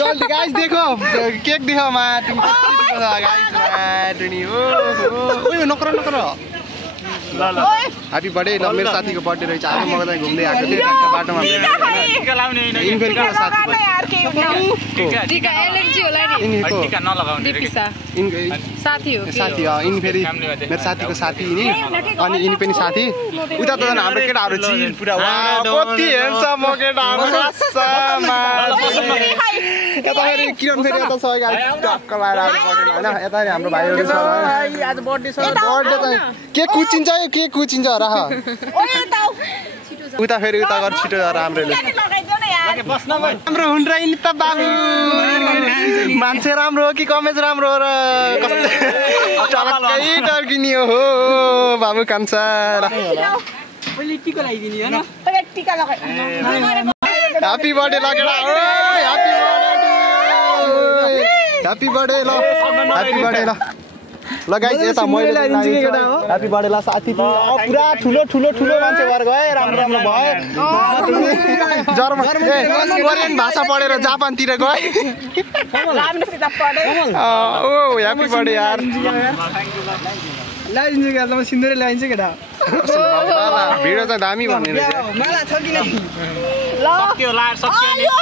जल्दी गाइस देखो केक देखो माटुनी कतिको छ गाइस माटुनी ओ नकर नकर ल ल ह्यापी बर्थडे ल मेरो साथीको बर्थडे रहेछ आज म त घुम्दै आएको थिएँ टक्क बाटोमा टिका लाउने हैन इन्फेरी को साथी टिका एलर्जी होला नि टिका नलगाउने रे साथी हो साथी इन्फेरी मेरो साथीको साथी नि अनि इनी पनि साथी उता त हाम्रो केटाहरु चिल पुरा कति हेर्छ म केटाहरु ससमा यता फेरि किरण फेरि यता छ गाइस टक्क लाएर आएको हैन यता हाम्रो भाइहरु छ आज बर्थडे छ बर्थडे चाहिँ के कुचिन्छ यो के कुचिन्छ राख उता फेरि उता गर छिटो राम्रोले राम्रो हुन र नि त बाबु मान्छे राम्रो हो कि कमेज राम्रो हो र टलक्कै टर्किनी हो बाबु कान्छा पहिले टिका लगाइदिनी हैन पहिले टिका लगाइ ह्यापी बर्थडे लगेडा ओइ ह्यापी बर्थडे ल ह्यापी बर्थडे ल लगाइ यता मैले ह्यापी बर्थडे ल साथी पुरा ठुलो ठुलो ठुलो मान्छे भएर गए राम्रो राम्रो भयो जर्मन कोरियन भाषा पढेर जापानतिर गए राम्रोसित पढे ओ ह्यापी बर्थडे यार लाइदिन्छु के म सिन्दुरै लाइदिन्छु केटा भिडियो चाहिँ दामी भन्ने रहेछ माला छ कि नै ल सक्यो लाएर सक्यो